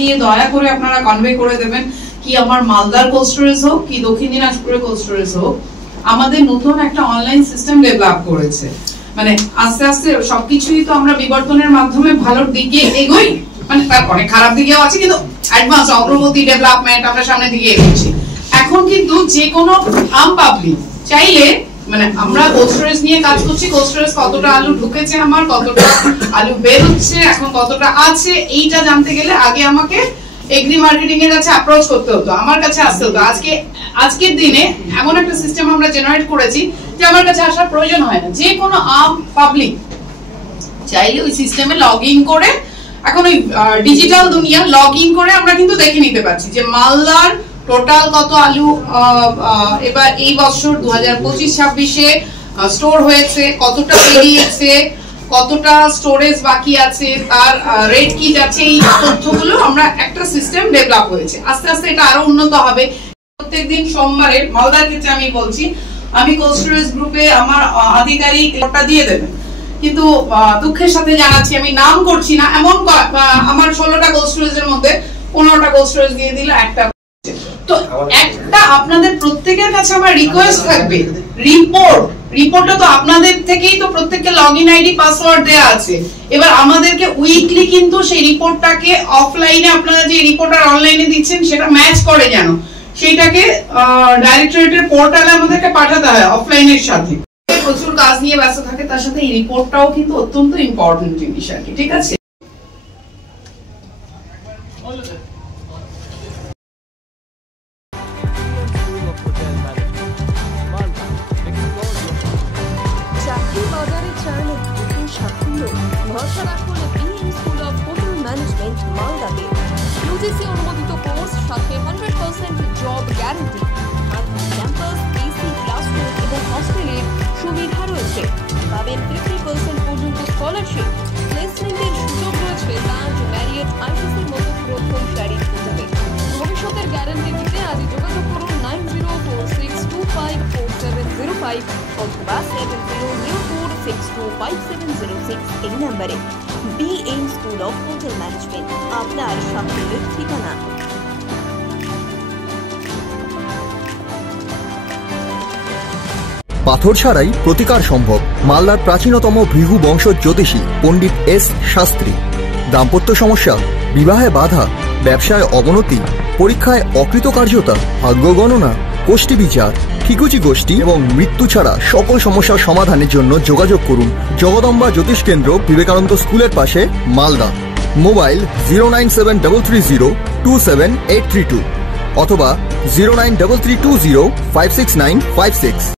নিয়ে দয়া করে আপনারা কনভে করে দেবেন কি আমার মালদার কোল্ড স্টোরেজ হোক কি দক্ষিণ দিনাজপুরের কোল্ড স্টোরেজ হোক, আমাদের নতুন একটা অনলাইন সিস্টেম ডেভেলপ করেছে। মানে আস্তে আস্তে সবকিছুই তো আমরা বিবর্তনের মাধ্যমে ভালোর দিকে এগোই, মানে তার অনেক খারাপ দিকেও আছে, কিন্তু অ্যাডভান্স অগ্রগতি ডেভেলপমেন্ট আমরা সামনের দিকে এগোচ্ছি। এখন কিন্তু যে কোনো আম পাবলিক চাইলে, মানে আমরা কোল্ড স্টোরেজ নিয়ে কাজ করছি, কোল্ড স্টোরেজ কতটা আলু ঢুকেছে, আমার কতটা আলু বের হচ্ছে, এখন কতটা আছে, এইটা জানতে গেলে আগে আমাকে এগ্রি মার্কেটিং এর কাছে অ্যাপ্রোচ করতে হতো, আমার কাছে আসতে হতো। আজকের দিনে এমন একটা সিস্টেম আমরা জেনারেট করেছি যে আমার কাছে আসার প্রয়োজন হয় না। যে কোনো আম পাবলিক চাইলে ওই সিস্টেমে লগ ইন করে, এখন ওই ডিজিটাল দুনিয়া লগ ইন করে আমরা কিন্তু দেখে নিতে পারছি যে মালদার টোটাল কত আলু এবার এই বছর 2025-26-এ স্টোর হয়েছে, কতটা বেরিয়েছে, কতটা স্টোরেজ বাকি আছে, তার রেট কি যাচ্ছে, এই তথ্যগুলো আমরা একটা সিস্টেম ডেভেলপ হয়েছে। আস্তে আস্তে এটা আরো উন্নত হবে। প্রত্যেকদিন সোমবারে মালদার ক্ষেত্রে আমি বলছি, আমি কোল্ড স্টোরেজ গ্রুপে আমার আধিকারিক ওটা দিয়ে দেবেন, কিন্তু দুঃখের সাথে জানাচ্ছি আমি নাম করছি না, এমন আমার 16টা কোল্ড স্টোরেজের মধ্যে 15টা কোল্ড স্টোরেজ দিয়ে দিল একটা। তো একটা আপনাদের প্রত্যেকের কাছে আমার রিকোয়েস্ট থাকবে, রিপোর্টটা তো আপনাদের থেকেই তো প্রত্যেককে লগইন আইডি পাসওয়ার্ড দেয়া আছে। এবার আমাদেরকে উইকলি কিন্তু সেই রিপোর্টটাকে অফলাইনে আপনারা যে রিপোর্টার অনলাইনে দিচ্ছেন সেটা ম্যাচ করে, যেন সেইটাকে ডাইরেক্টরেটের পোর্টালে আমাদেরকে পাঠাতে হয় অফলাইনের সাথে। প্রচুর কাজ নিয়ে ব্যস্ত থাকে, তার সাথে এই রিপোর্টটাও কিন্তু অত্যন্ত ইম্পর্টেন্ট জিনিস আর কি, ঠিক আছে। ভরসা রাখুন BM school of hotel management মালদাতে। ইউজিসি অনুমোদিত কোর্স, সাথে 100% job guarantee, campus, AC classroom এবং হস্টেলের সুবিধা রয়েছে। পাবেন 50% পর্যন্ত স্কলারশিপ, প্লেসমেন্টের সুযোগ রয়েছে লাঞ্চ, ম্যারিয়েট, আইটিসির মতো প্রথম সারির হোটেলে। ভবিষ্যতের গ্যারান্টি দিতে আজই যোগাযোগ করুন 9046254705 অথবা 7004625706 এই নম্বরে। BM school of hotel management, আপনার সাফল্যের ঠিকানা। পাথর ছাড়াই প্রতিকার সম্ভব। মালদার প্রাচীনতম ভৃগু বংশ জ্যোতিষী পণ্ডিত এস শাস্ত্রী। দাম্পত্য সমস্যা, বিবাহে বাধা, ব্যবসায় অবনতি, পরীক্ষায় অকৃতকার্যতা, ভাগ্য গণনা, কোষ্ঠী বিচার, ঠিকুচি গোষ্ঠী এবং মৃত্যু ছাড়া সকল সমস্যার সমাধানের জন্য যোগাযোগ করুন জগদম্বা জ্যোতিষ কেন্দ্র, বিবেকানন্দ স্কুলের পাশে, মালদা। মোবাইল 09733027832 অথবা 09332056956।